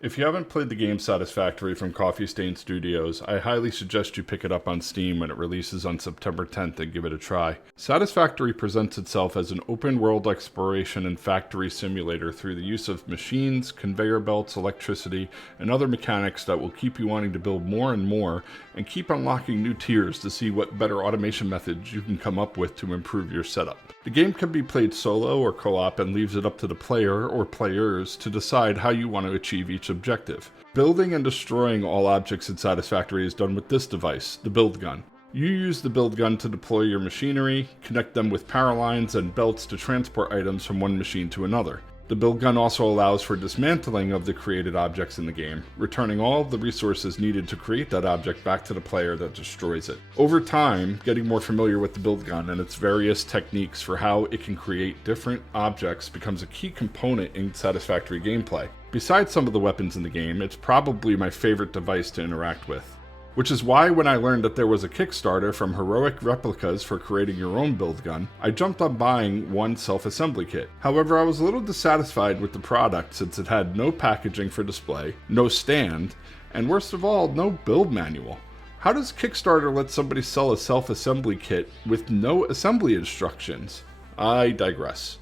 If you haven't played the game Satisfactory from Coffee Stain Studios, I highly suggest you pick it up on Steam when it releases on September 10th and give it a try. Satisfactory presents itself as an open-world exploration and factory simulator through the use of machines, conveyor belts, electricity, and other mechanics that will keep you wanting to build more and more, and keep unlocking new tiers to see what better automation methods you can come up with to improve your setup. The game can be played solo or co-op and leaves it up to the player or players to decide how you want to achieve each objective. Building and destroying all objects in Satisfactory is done with this device, the build gun. You use the build gun to deploy your machinery, connect them with power lines and belts to transport items from one machine to another. The build gun also allows for dismantling of the created objects in the game, returning all of the resources needed to create that object back to the player that destroys it. Over time, getting more familiar with the build gun and its various techniques for how it can create different objects becomes a key component in Satisfactory gameplay. Besides some of the weapons in the game, it's probably my favorite device to interact with. Which is why when I learned that there was a Kickstarter from Heroic Replicas for creating your own build gun, I jumped on buying one self-assembly kit. However, I was a little dissatisfied with the product since it had no packaging for display, no stand, and worst of all, no build manual. How does Kickstarter let somebody sell a self-assembly kit with no assembly instructions? I digress.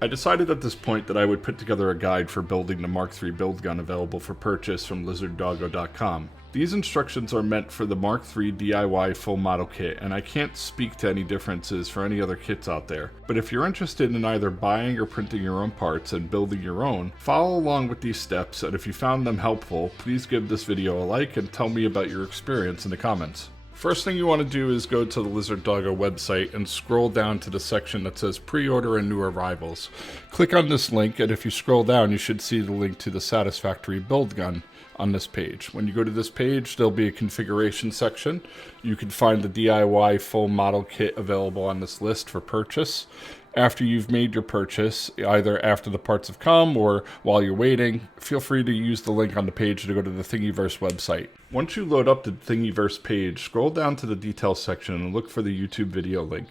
I decided at this point that I would put together a guide for building the Mark III build gun available for purchase from lizarddoggo.com. These instructions are meant for the Mark III DIY full model kit, and I can't speak to any differences for any other kits out there. But if you're interested in either buying or printing your own parts and building your own, follow along with these steps, and if you found them helpful, please give this video a like and tell me about your experience in the comments. First thing you want to do is go to the Lizard Doggo website and scroll down to the section that says Pre-Order and New Arrivals. Click on this link, and if you scroll down, you should see the link to the Satisfactory build gun on this page. When you go to this page, there'll be a configuration section. You can find the DIY full model kit available on this list for purchase. After you've made your purchase, either after the parts have come or while you're waiting, feel free to use the link on the page to go to the Thingiverse website. Once you load up the Thingiverse page, scroll down to the details section and look for the YouTube video link.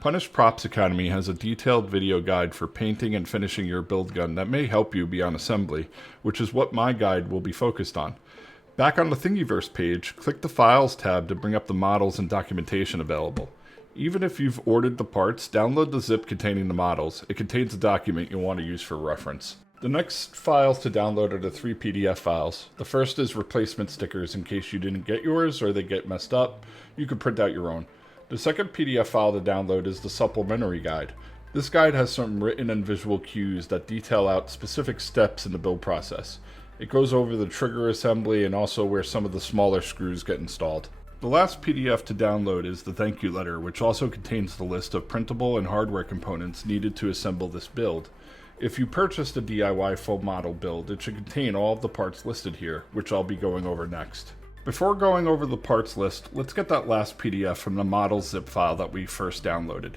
Punished Props Academy has a detailed video guide for painting and finishing your build gun that may help you beyond assembly, which is what my guide will be focused on. Back on the Thingiverse page, click the Files tab to bring up the models and documentation available. Even if you've ordered the parts, download the zip containing the models. It contains a document you'll want to use for reference. The next files to download are the 3 PDF files. The first is replacement stickers in case you didn't get yours or they get messed up. You can print out your own. The second PDF file to download is the supplementary guide. This guide has some written and visual cues that detail out specific steps in the build process. It goes over the trigger assembly and also where some of the smaller screws get installed. The last PDF to download is the thank you letter, which also contains the list of printable and hardware components needed to assemble this build. If you purchased a DIY full model build, it should contain all of the parts listed here, which I'll be going over next. Before going over the parts list, let's get that last PDF from the models zip file that we first downloaded.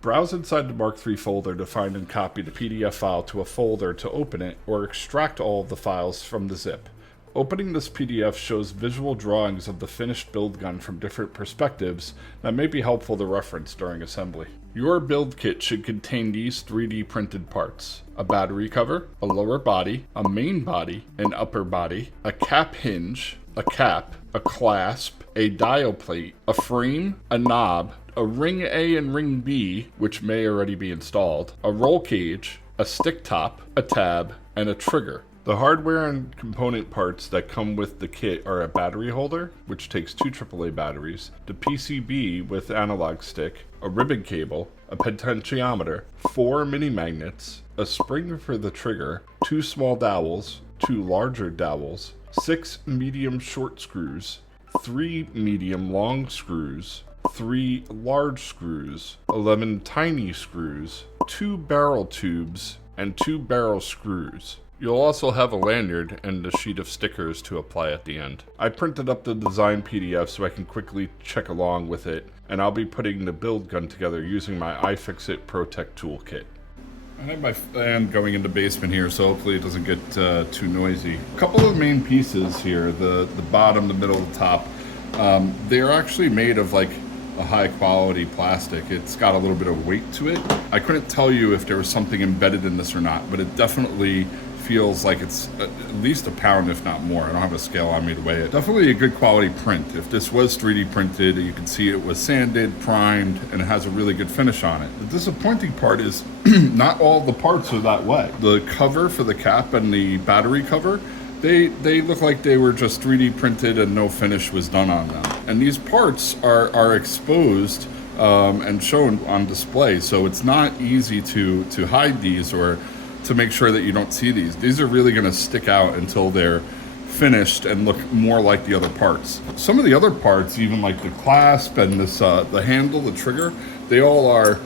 Browse inside the Mark III folder to find and copy the PDF file to a folder to open it, or extract all of the files from the zip. Opening this PDF shows visual drawings of the finished build gun from different perspectives that may be helpful to reference during assembly. Your build kit should contain these 3D printed parts: a battery cover, a lower body, a main body, an upper body, a cap hinge, a cap, a clasp, a dial plate, a frame, a knob, a ring A and ring B, which may already be installed, a roll cage, a stick top, a tab, and a trigger. The hardware and component parts that come with the kit are a battery holder, which takes 2 AAA batteries, the PCB with analog stick, a ribbon cable, a potentiometer, 4 mini magnets, a spring for the trigger, 2 small dowels, 2 larger dowels, 6 medium short screws, 3 medium long screws, 3 large screws, 11 tiny screws, 2 barrel tubes, and 2 barrel screws. You'll also have a lanyard and a sheet of stickers to apply at the end. I printed up the design PDF so I can quickly check along with it, and I'll be putting the build gun together using my iFixit ProTech toolkit. I have my fan going in the basement here, so hopefully it doesn't get too noisy. A couple of the main pieces here, the bottom, the middle, the top, they're actually made of like a high quality plastic. It's got a little bit of weight to it. I couldn't tell you if there was something embedded in this or not, but it definitely feels like it's at least a pound, if not more. I don't have a scale on me to weigh it. Definitely a good quality print. If this was 3D printed, you can see it was sanded, primed, and it has a really good finish on it. The disappointing part is not all the parts are that way. The cover for the cap and the battery cover, they look like they were just 3D printed and no finish was done on them. And these parts are exposed and shown on display, so it's not easy to hide these or to make sure that you don't see these. These are really going to stick out until they're finished and look more like the other parts. Some of the other parts, even like the clasp and this the handle, the trigger, they all are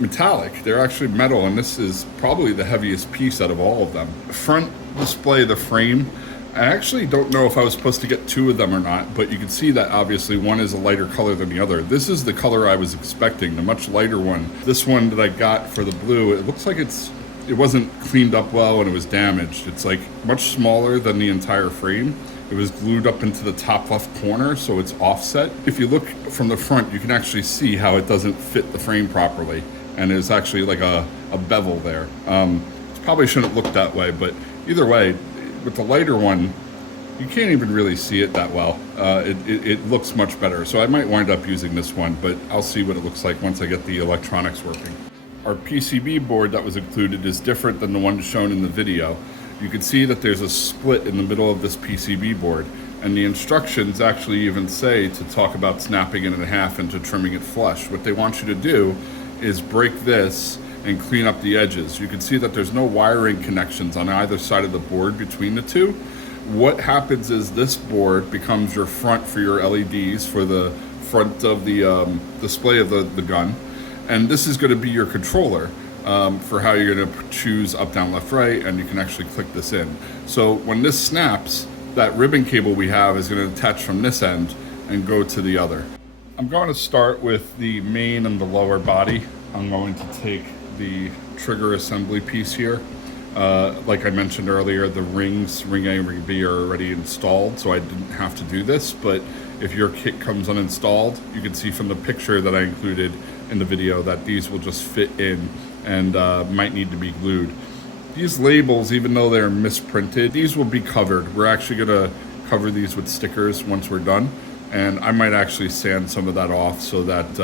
metallic. They're actually metal, and this is probably the heaviest piece out of all of them. Front display, the frame, I actually don't know if I was supposed to get two of them or not, but you can see that obviously one is a lighter color than the other. This is the color I was expecting, the much lighter one. This one that I got for the blue, it looks like it wasn't cleaned up well and it was damaged. It's like much smaller than the entire frame. It was glued up into the top left corner, so it's offset. If you look from the front, you can actually see how it doesn't fit the frame properly, and there's actually like a bevel there. It probably shouldn't look that way, but either way, with the lighter one, you can't even really see it that well. It looks much better. So I might wind up using this one, but I'll see what it looks like once I get the electronics working. Our PCB board that was included is different than the one shown in the video. You can see that there's a split in the middle of this PCB board, and the instructions actually even say to talk about snapping it in half and to trimming it flush. What they want you to do is break this and clean up the edges. You can see that there's no wiring connections on either side of the board between the two. What happens is this board becomes your front for your LEDs for the front of the display of the gun. And this is gonna be your controller for how you're gonna choose up, down, left, right, and you can actually click this in. So when this snaps, that ribbon cable we have is gonna attach from this end and go to the other. I'm going to start with the main and the lower body. I'm going to take the trigger assembly piece here. Like I mentioned earlier, the rings, ring A and ring B, are already installed, so I didn't have to do this, but if your kit comes uninstalled, you can see from the picture that I included in the video that these will just fit in and might need to be glued. These labels, even though they're misprinted, these will be covered. We're actually gonna cover these with stickers once we're done, and I might actually sand some of that off so that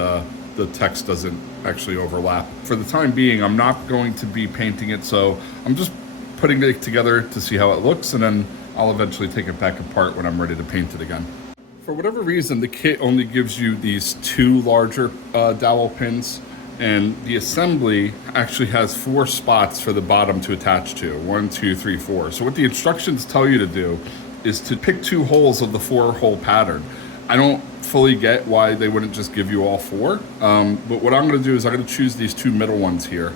the text doesn't actually overlap. For the time being, I'm not going to be painting it, so I'm just putting it together to see how it looks, and then I'll eventually take it back apart when I'm ready to paint it again. For whatever reason, the kit only gives you these two larger dowel pins, and the assembly actually has 4 spots for the bottom to attach to. 1, 2, 3, 4. So what the instructions tell you to do is to pick 2 holes of the 4-hole pattern. I don't fully get why they wouldn't just give you all 4, but what I'm going to do is I'm going to choose these 2 middle ones here,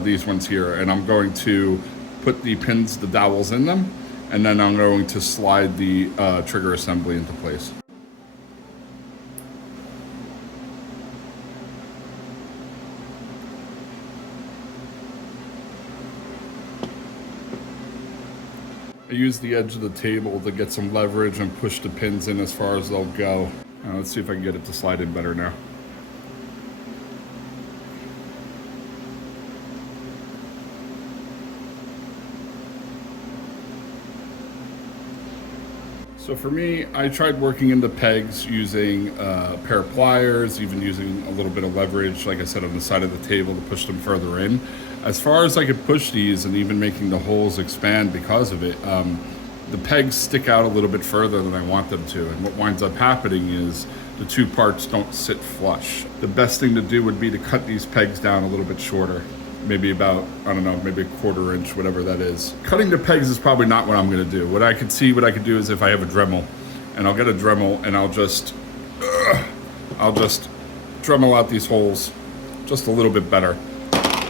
these ones here, and I'm going to put the pins, the dowels in them, and then I'm going to slide the trigger assembly into place. I use the edge of the table to get some leverage and push the pins in as far as they'll go. Let's see if I can get it to slide in better now. So for me, I tried working in the pegs using a pair of pliers, even using a little bit of leverage, like I said, on the side of the table to push them further in. As far as I could push these and even making the holes expand because of it, the pegs stick out a little bit further than I want them to. And what winds up happening is the 2 parts don't sit flush. The best thing to do would be to cut these pegs down a little bit shorter. Maybe about, I don't know, maybe a 1/4 inch, whatever that is. Cutting the pegs is probably not what I'm gonna do. What I could do is if I have a Dremel, and I'll get a Dremel and I'll just Dremel out these holes just a little bit better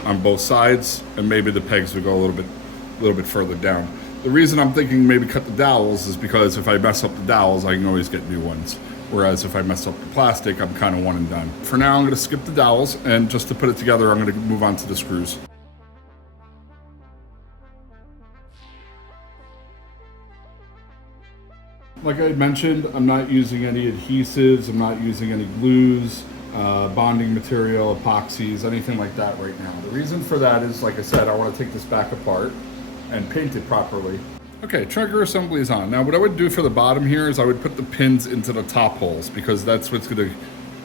on both sides, and maybe the pegs would go a little bit further down. The reason I'm thinking maybe cut the dowels is because if I mess up the dowels, I can always get new ones. Whereas if I mess up the plastic, I'm kind of one and done. For now, I'm gonna skip the dowels, and just to put it together, I'm gonna move on to the screws. Like I had mentioned, I'm not using any adhesives, I'm not using any glues, bonding material, epoxies, anything like that right now. The reason for that is, like I said, I wanna take this back apart, and paint it properly. Okay, trigger assembly is on. Now what I would do for the bottom here is I would put the pins into the top holes because that's what's gonna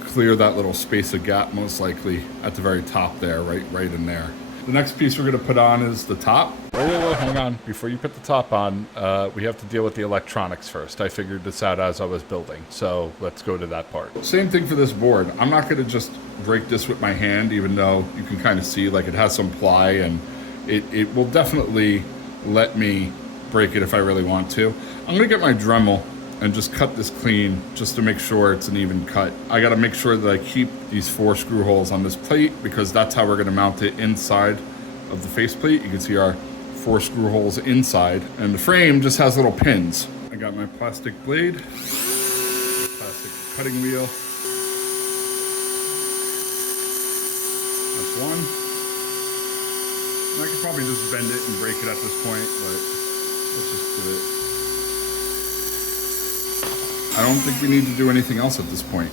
clear that little space of gap most likely at the very top there, right in there. The next piece we're gonna put on is the top. Whoa, hang on. Before you put the top on, we have to deal with the electronics first. I figured this out as I was building, so let's go to that part. Same thing for this board. I'm not gonna just break this with my hand, even though you can kind of see like it has some ply, and it will definitely let me break it if I really want to. I'm gonna get my Dremel and just cut this clean just to make sure it's an even cut. I gotta make sure that I keep these 4 screw holes on this plate because that's how we're gonna mount it inside of the faceplate. You can see our 4 screw holes inside, and the frame just has little pins. I got my plastic blade, plastic cutting wheel. That's one. And I could probably just bend it and break it at this point, but let's just do it. I don't think we need to do anything else at this point.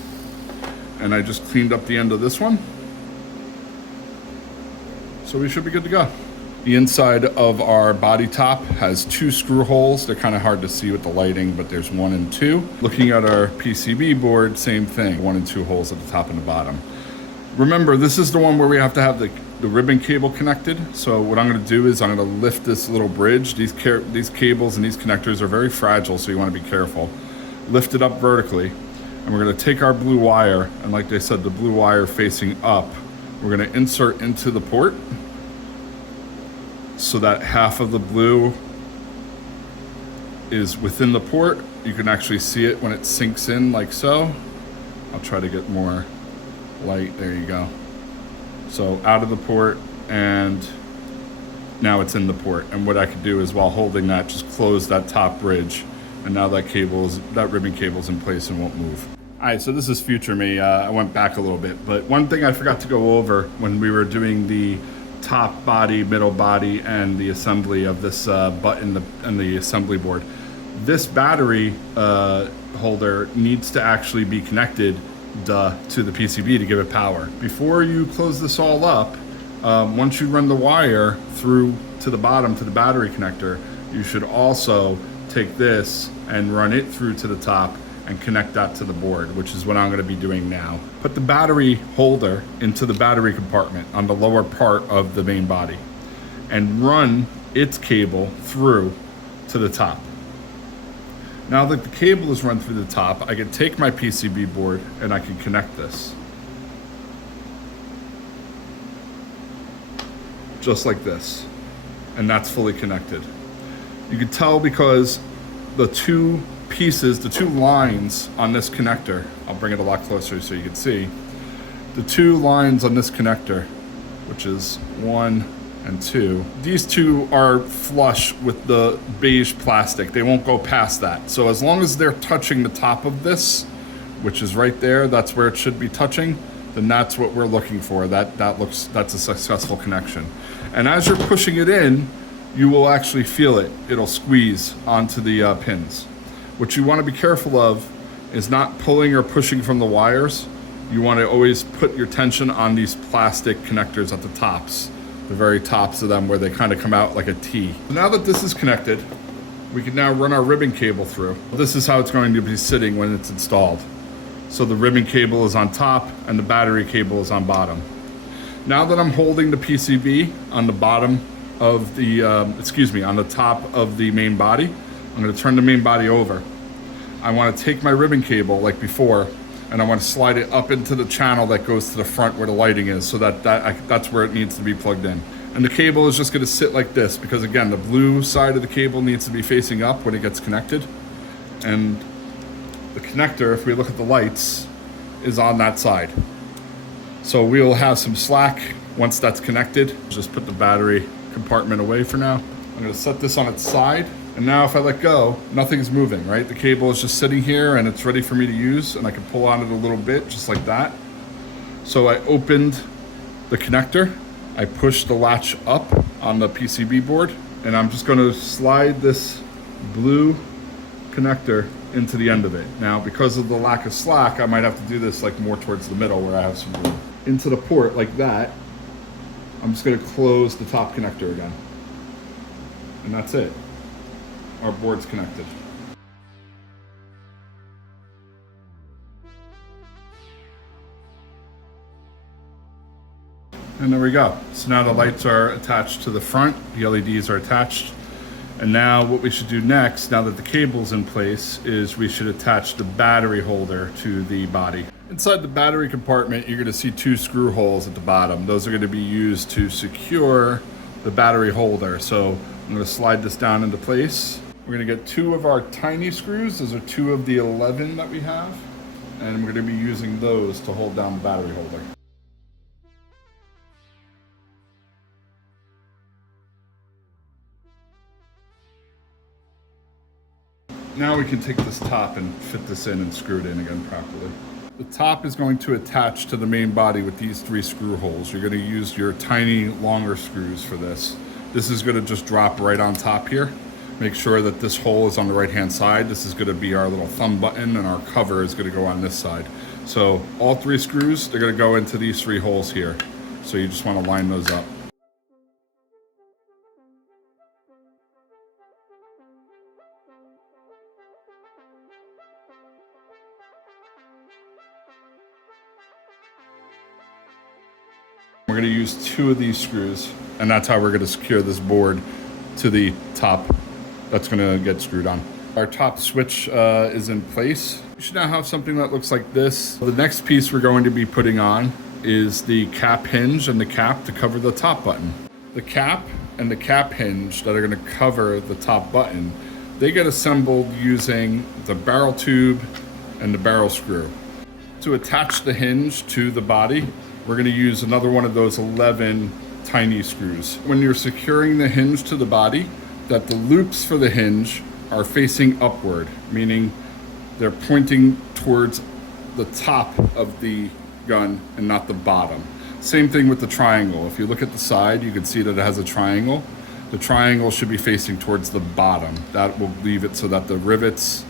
And I just cleaned up the end of this one. So we should be good to go. The inside of our body top has 2 screw holes. They're kind of hard to see with the lighting, but there's 1 and 2. Looking at our PCB board, same thing, 1 and 2 holes at the top and the bottom. Remember, this is the one where we have to have the ribbon cable connected. So what I'm gonna do is I'm gonna lift this little bridge. These cables and these connectors are very fragile, so you wanna be careful. Lift it up vertically, and we're gonna take our blue wire, and like they said, the blue wire facing up, we're gonna insert into the port so that half of the blue is within the port. You can actually see it when it sinks in like so. I'll try to get more light, there you go. So out of the port, and now it's in the port. And what I could do is while holding that, just close that top bridge. And now that ribbon cable's in place and won't move. All right, so this is future me. I went back a little bit, but one thing I forgot to go over when we were doing the top body, middle body, and the assembly of this button and the assembly board. This battery holder needs to actually be connected to the PCB to give it power. Before you close this all up, once you run the wire through to the bottom to the battery connector, you should also take this and run it through to the top and connect that to the board, which is what I'm going to be doing now. Put the battery holder into the battery compartment on the lower part of the main body and run its cable through to the top. Now that the cable is run through the top, I can take my PCB board and I can connect this. Just like this. And that's fully connected. You can tell because the 2 pieces, the 2 lines on this connector, I'll bring it a lot closer so you can see. The 2 lines on this connector, which is 1 and 2, these 2 are flush with the beige plastic. They won't go past that. So as long as they're touching the top of this, which is right there, that's where it should be touching, then that's what we're looking for. That's a successful connection. And as you're pushing it in, you will actually feel it. It'll squeeze onto the pins. What you want to be careful of is not pulling or pushing from the wires. You want to always put your tension on these plastic connectors at the tops, the very tops of them where they kind of come out like a T. Now that this is connected, we can now run our ribbon cable through. This is how it's going to be sitting when it's installed. So the ribbon cable is on top and the battery cable is on bottom. Now that I'm holding the PCB on the bottom of the, on the top of the main body, I'm going to turn the main body over. I want to take my ribbon cable like before, and I want to slide it up into the channel that goes to the front where the lighting is, so that's where it needs to be plugged in. And the cable is just going to sit like this, because again, the blue side of the cable needs to be facing up when it gets connected. And the connector, if we look at the lights, is on that side. So we'll have some slack once that's connected. Just put the battery compartment away for now. I'm going to set this on its side, and now if I let go, nothing's moving, right? The cable is just sitting here and it's ready for me to use, and I can pull on it a little bit just like that. So I opened the connector, I pushed the latch up on the PCB board, and I'm just going to slide this blue connector into the end of it. Now, because of the lack of slack, I might have to do this like more towards the middle where I have some room. Into the port like that. I'm just going to close the top connector again. And that's it. Our board's connected. And there we go. So now the lights are attached to the front, the LEDs are attached. And now what we should do next, now that the cable's in place, is we should attach the battery holder to the body. Inside the battery compartment, you're gonna see 2 screw holes at the bottom. Those are gonna be used to secure the battery holder. So I'm gonna slide this down into place. We're gonna get 2 of our tiny screws. Those are 2 of the 11 that we have. And we're gonna be using those to hold down the battery holder. Now we can take this top and fit this in and screw it in again properly. The top is going to attach to the main body with these 3 screw holes. You're going to use your tiny, longer screws for this. This is going to just drop right on top here. Make sure that this hole is on the right-hand side. This is going to be our little thumb button, and our cover is going to go on this side. So all 3 screws, they're going to go into these 3 holes here. So you just want to line those up. We're going to use 2 of these screws, and that's how we're going to secure this board to the top that's going to get screwed on. Our top switch is in place. You should now have something that looks like this. The next piece we're going to be putting on is the cap hinge and the cap to cover the top button. The cap and the cap hinge that are going to cover the top button, they get assembled using the barrel tube and the barrel screw. To attach the hinge to the body, we're going to use another one of those 11 tiny screws. When you're securing the hinge to the body, that the loops for the hinge are facing upward, meaning they're pointing towards the top of the gun and not the bottom. Same thing with the triangle. If you look at the side, you can see that it has a triangle. The triangle should be facing towards the bottom. That will leave it so that the rivets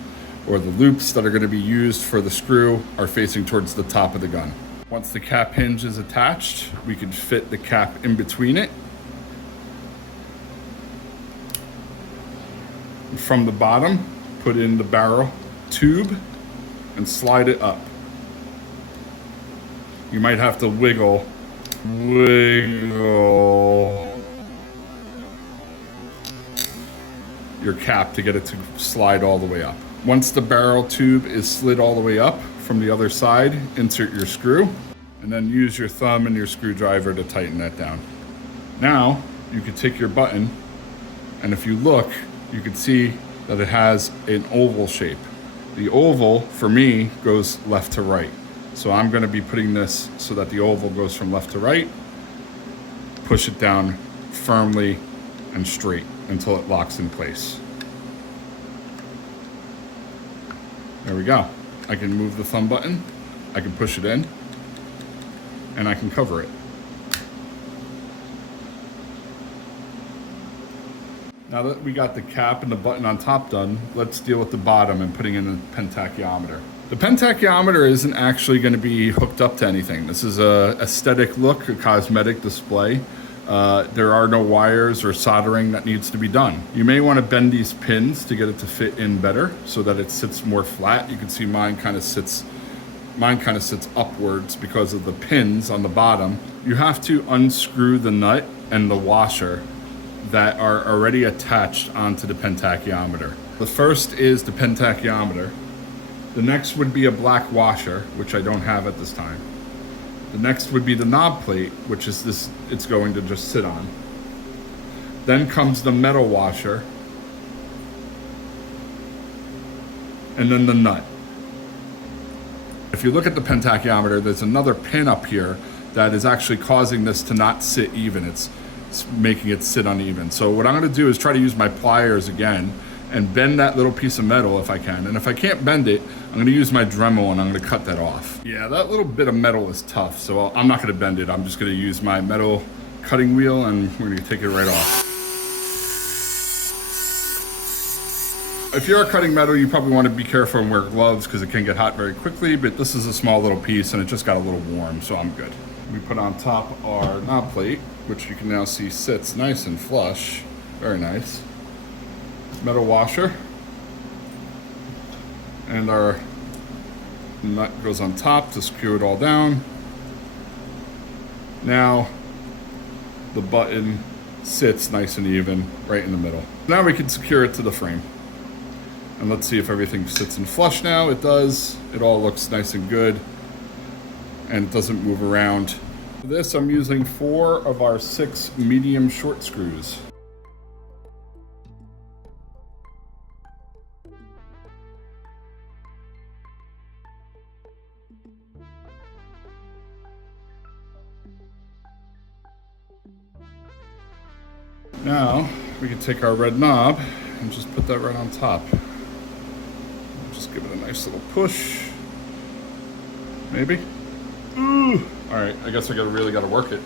or the loops that are going to be used for the screw are facing towards the top of the gun. Once the cap hinge is attached, we can fit the cap in between it. And from the bottom, put in the barrel tube and slide it up. You might have to wiggle your cap to get it to slide all the way up. Once the barrel tube is slid all the way up, from the other side, insert your screw, and then use your thumb and your screwdriver to tighten that down. Now, you can take your button, and if you look, you can see that it has an oval shape. The oval, for me, goes left to right. So I'm gonna be putting this so that the oval goes from left to right, push it down firmly and straight until it locks in place. There we go. I can move the thumb button, I can push it in, and I can cover it. Now that we got the cap and the button on top done, let's deal with the bottom and putting in the pentachiometer. The pentachiometer isn't actually going to be hooked up to anything. This is a aesthetic look, a cosmetic display. There are no wires or soldering that needs to be done. You may want to bend these pins to get it to fit in better so that it sits more flat. You can see mine kind of sits upwards because of the pins on the bottom. You have to unscrew the nut and the washer that are already attached onto the pentachiometer. The first is the pentachiometer. The next would be a black washer, which I don't have at this time. The next would be the knob plate, which is this, it's going to just sit on. Then comes the metal washer. And then the nut. If you look at the pentachiometer, there's another pin up here that is actually causing this to not sit even. It's making it sit uneven. So what I'm gonna do is try to use my pliers again and bend that little piece of metal if I can. And if I can't bend it, I'm gonna use my Dremel and I'm gonna cut that off. Yeah, that little bit of metal is tough, so I'm not gonna bend it. I'm just gonna use my metal cutting wheel and we're gonna take it right off. If you're cutting metal, you probably wanna be careful and wear gloves because it can get hot very quickly, but this is a small little piece and it just got a little warm, so I'm good. We put on top our knob plate, which you can now see sits nice and flush. Very nice. metal washer. And our nut goes on top to screw it all down. Now the button sits nice and even right in the middle. Now we can secure it to the frame. And let's see if everything sits in flush now. It does. It all looks nice and good. And it doesn't move around. For this, I'm using 4 of our 6 medium short screws. Now, we can take our red knob and just put that right on top. Just give it a nice little push. Maybe. Ooh. All right, I guess I really gotta work it.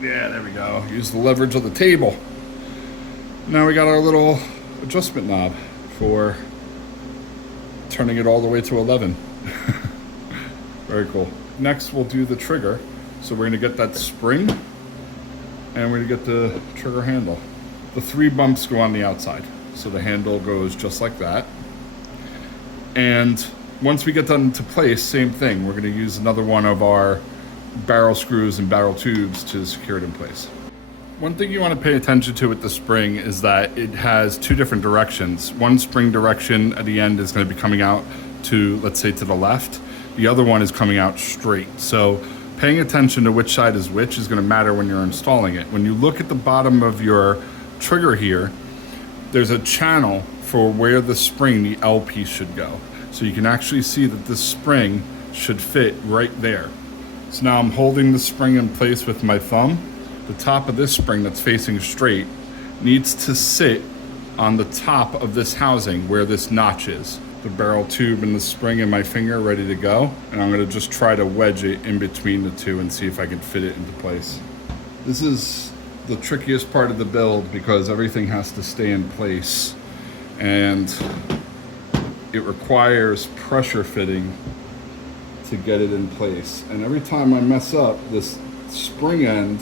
Yeah, there we go. Use the leverage of the table. Now we got our little adjustment knob for turning it all the way to 11. Very cool. Next, we'll do the trigger. So we're gonna get that spring and we're gonna get the trigger handle. The 3 bumps go on the outside. So the handle goes just like that. And once we get that into place, same thing. We're gonna use another one of our barrel screws and barrel tubes to secure it in place. One thing you wanna pay attention to with the spring is that it has 2 different directions. One spring direction at the end is gonna be coming out to, let's say, to the left. The other one is coming out straight. So paying attention to which side is which is gonna matter when you're installing it. When you look at the bottom of your trigger here, there's a channel for where the spring, the L piece, should go. So you can actually see that this spring should fit right there. So now I'm holding the spring in place with my thumb. The top of this spring that's facing straight needs to sit on the top of this housing where this notch is. The barrel tube and the spring and my finger ready to go. And I'm gonna just try to wedge it in between the two and see if I can fit it into place. This is the trickiest part of the build because everything has to stay in place. And it requires pressure fitting to get it in place. And every time I mess up, this spring end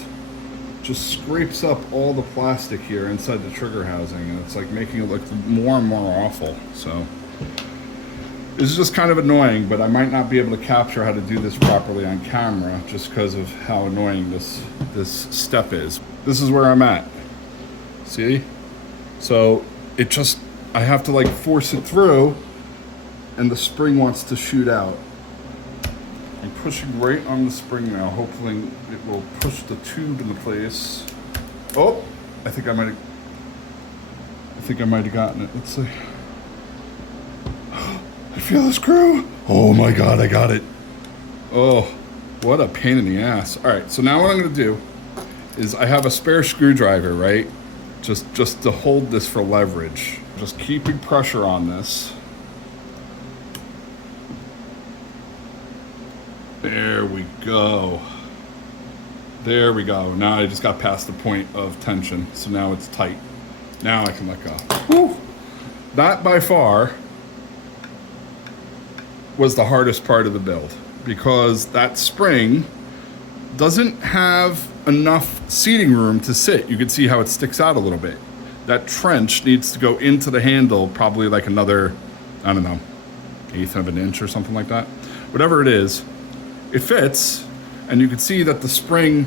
just scrapes up all the plastic here inside the trigger housing. And it's like making it look more and more awful, so. This is just kind of annoying, but I might not be able to capture how to do this properly on camera just because of how annoying this step is. This is where I'm at. See? So I have to like force it through and the spring wants to shoot out. I'm pushing right on the spring now. Hopefully it will push the tube into place. Oh, I think I might have gotten it. Let's see. I feel the screw. Oh my God, I got it. Oh, what a pain in the ass. All right, so now what I'm gonna do is I have a spare screwdriver, right? Just to hold this for leverage. Just keeping pressure on this. There we go. There we go. Now I just got past the point of tension, so now it's tight. Now I can let go. Whew. That by far was the hardest part of the build because that spring doesn't have enough seating room to sit. You can see how it sticks out a little bit. That trench needs to go into the handle probably like another, I don't know, 1/8 of an inch or something like that. Whatever it is, it fits, and you can see that the spring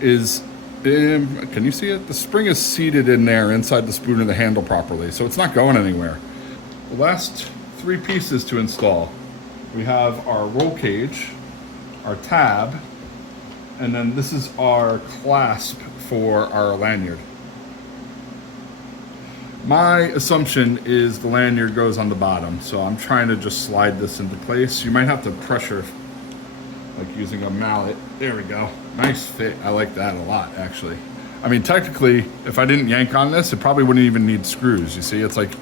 is, can you see it? The spring is seated in there inside the spoon of the handle properly, so it's not going anywhere. The last 3 pieces to install. We have our roll cage, our tab, and then this is our clasp for our lanyard. My assumption is the lanyard goes on the bottom, so I'm trying to just slide this into place. You might have to pressure, like using a mallet. There we go. Nice fit. I like that a lot, actually. I mean, technically, if I didn't yank on this, it probably wouldn't even need screws. You see, it's like,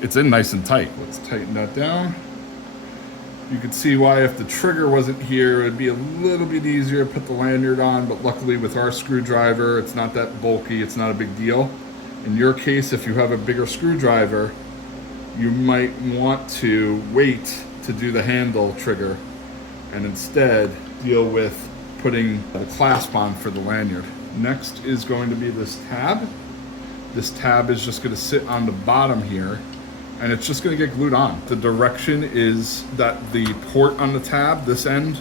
it's in nice and tight. Let's tighten that down. You can see why if the trigger wasn't here, it'd be a little bit easier to put the lanyard on, but luckily with our screwdriver, it's not that bulky, it's not a big deal. In your case, if you have a bigger screwdriver, you might want to wait to do the handle trigger and instead deal with putting the clasp on for the lanyard. Next is going to be this tab. This tab is just going to sit on the bottom here, and it's just going to get glued on. The direction is that the port on the tab, this end,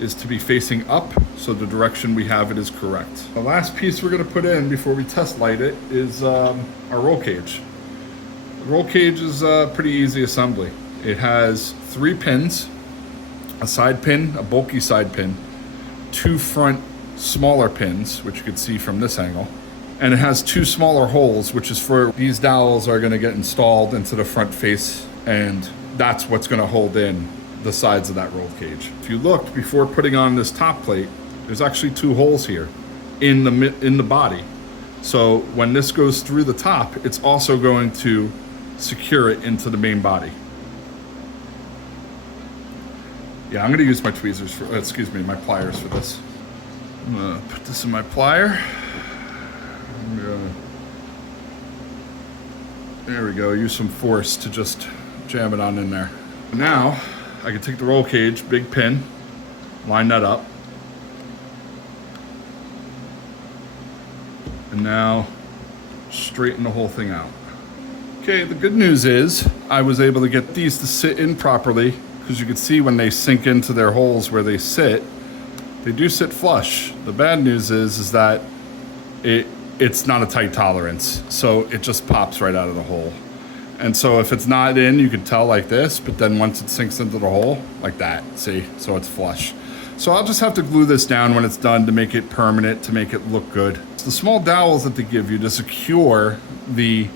is to be facing up, so the direction we have it is correct. The last piece we're going to put in before we test light it is our roll cage. The roll cage is a pretty easy assembly. It has 3 pins, a side pin, a bulky side pin, 2 front smaller pins, which you can see from this angle, and it has 2 smaller holes, which is for these dowels are going to get installed into the front face, and that's what's going to hold in the sides of that roll cage. If you looked before putting on this top plate, there's actually 2 holes here in the body. So when this goes through the top, it's also going to secure it into the main body. Yeah, I'm going to use my tweezers for, my pliers for this. I'm going to put this in my plier. There we go. Use some force to just jam it on in there. Now, I can take the roll cage, big pin, line that up. And now, straighten the whole thing out. Okay, the good news is I was able to get these to sit in properly, because you can see when they sink into their holes where they sit, they do sit flush. The bad news is that it's not a tight tolerance, so it just pops right out of the hole. And so if it's not in, you can tell like this, but then once it sinks into the hole, like that, see? So it's flush. So I'll just have to glue this down when it's done to make it permanent, to make it look good. The small dowels that they give you to secure the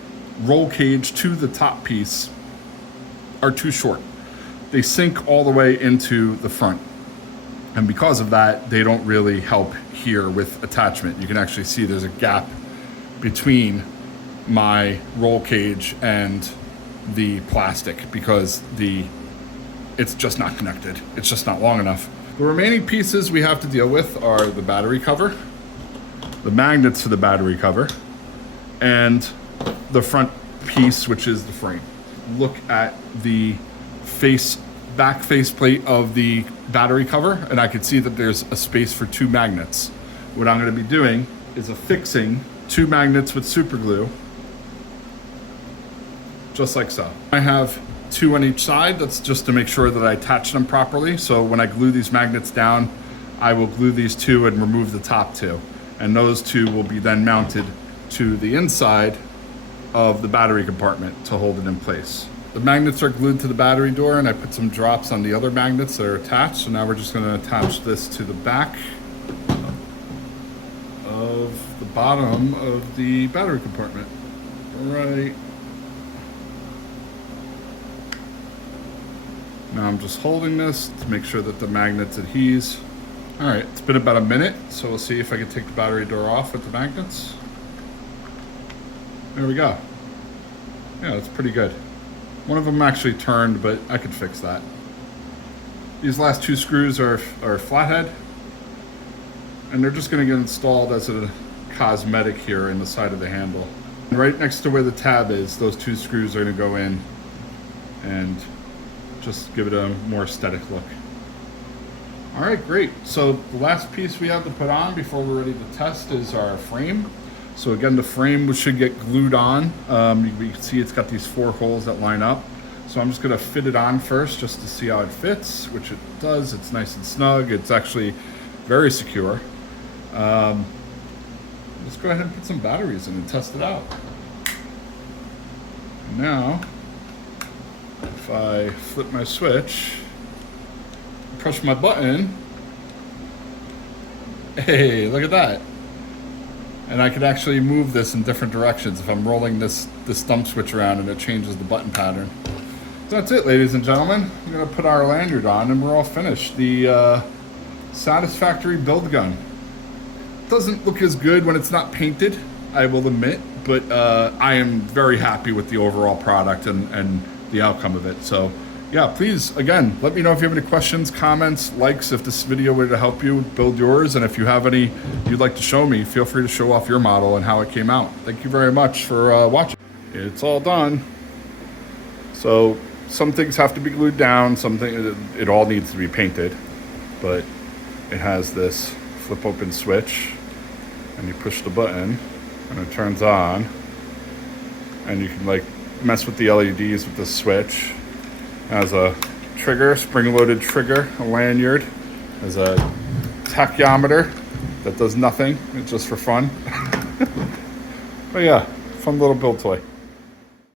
roll cage to the top piece are too short. They sink all the way into the front. And because of that, they don't really help here with attachment. You can actually see there's a gap between my roll cage and the plastic because it's just not connected. It's just not long enough. The remaining pieces we have to deal with are the battery cover, the magnets for the battery cover, and the front piece, which is the frame. Look at the back face plate of the battery cover, and I can see that there's a space for 2 magnets. What I'm going to be doing is affixing 2 magnets with super glue, just like so. I have 2 on each side. That's just to make sure that I attach them properly. So when I glue these magnets down, I will glue these 2 and remove the top 2. And those 2 will be then mounted to the inside of the battery compartment to hold it in place. The magnets are glued to the battery door, and I put some drops on the other magnets that are attached. So now we're just going to attach this to the back of the bottom of the battery compartment. Right. Now I'm just holding this to make sure that the magnets adhere. All right, it's been about a minute, so we'll see if I can take the battery door off with the magnets. There we go. Yeah, that's pretty good. One of them actually turned, but I could fix that. These last 2 screws are flathead, and they're just going to get installed as a Cosmedic here in the side of the handle. And right next to where the tab is, those 2 screws are going to go in and just give it a more aesthetic look. All right, great. So the last piece we have to put on before we're ready to test is our frame. So again, the frame should get glued on. You can see it's got these 4 holes that line up. So I'm just gonna fit it on first just to see how it fits, which it does. It's nice and snug. It's actually very secure. Let's go ahead and put some batteries in and test it out. Now, if I flip my switch, push my button, hey, look at that. And I could actually move this in different directions if I'm rolling this thumb switch around, and it changes the button pattern. So that's it, ladies and gentlemen. I'm gonna put our lanyard on and we're all finished. The Satisfactory build gun. Doesn't look as good when it's not painted, I will admit, but I am very happy with the overall product and the outcome of it. So yeah, please, again, let me know if you have any questions, comments, likes, if this video were to help you build yours. And if you have any you'd like to show me, feel free to show off your model and how it came out. Thank you very much for watching. It's all done. So some things have to be glued down, it all needs to be painted, but it has this flip open switch and you push the button and it turns on, and you can like mess with the LEDs with the switch. It has a trigger, spring-loaded trigger, a lanyard. There's a tachyometer that does nothing. It's just for fun. But yeah, fun little build toy.